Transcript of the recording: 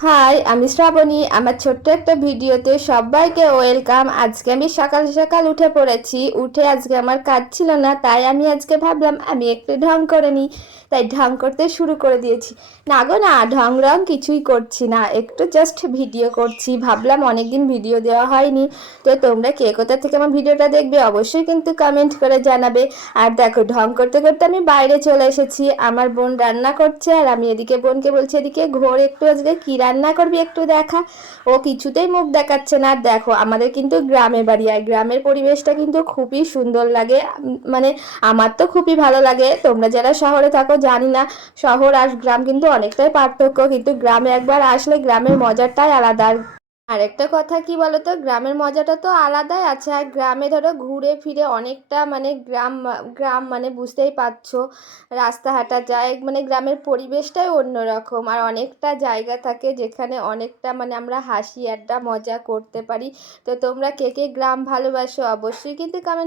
High, আমি শ্রাবণী। আমার ছোট্ট একটা ভিডিওতে সবাইকে ওয়েলকাম। আজকে আমি সকাল সকাল উঠে পড়েছি। উঠে আজকে আমার কাজ ছিল না, তাই আমি আজকে ভাবলাম আমি একটু ঢং করে নিই। তাই ঢং করতে শুরু করে দিয়েছি। না গো না, ঢং রং কিছুই করছি না, একটু জাস্ট ভিডিও করছি। ভাবলাম অনেকদিন ভিডিও দেওয়া হয়নি। তো তোমরা কে কোথা থেকে আমার ভিডিওটা দেখবে অবশ্যই কিন্তু কমেন্ট করে জানাবে। আর দেখো, ঢং করতে করতে আমি বাইরে চলে এসেছি। আমার বোন রান্না করছে আর আমি এদিকে বোনকে বলছি, এদিকে ঘোর একটু, আজকে কি রান্না করবি একটু দেখা। ও কিছুতেই মুখ দেখাচ্ছে না। দেখো, আমাদের কিন্তু গ্রামে বাড়ি, আর গ্রামের পরিবেশটা কিন্তু খুবই সুন্দর লাগে। মানে আমার তো খুবই ভালো লাগে। তোমরা যারা শহরে থাকো জানি না, শহর আর গ্রাম কিন্তু অনেকটাই পার্থক্য, কিন্তু গ্রামে একবার আসলে গ্রামের মজাটাই আলাদা। আরেকটা কথা কি বলতো, গ্রামের মজাটা তো আলাদাই আছে। আর গ্রামে ধরো ঘুরে ফিরে অনেকটা, মানে গ্রাম গ্রাম মানে বুঝতেই পারছো, রাস্তা হাঁটা যায়, মানে গ্রামের পরিবেশটাই অন্যরকম। আর অনেকটা জায়গা থাকে যেখানে অনেকটা, মানে আমরা হাসি আড্ডা মজা করতে পারি। তো তোমরা কে কে গ্রাম ভালোবাসো অবশ্যই কিন্তু কমেন্ট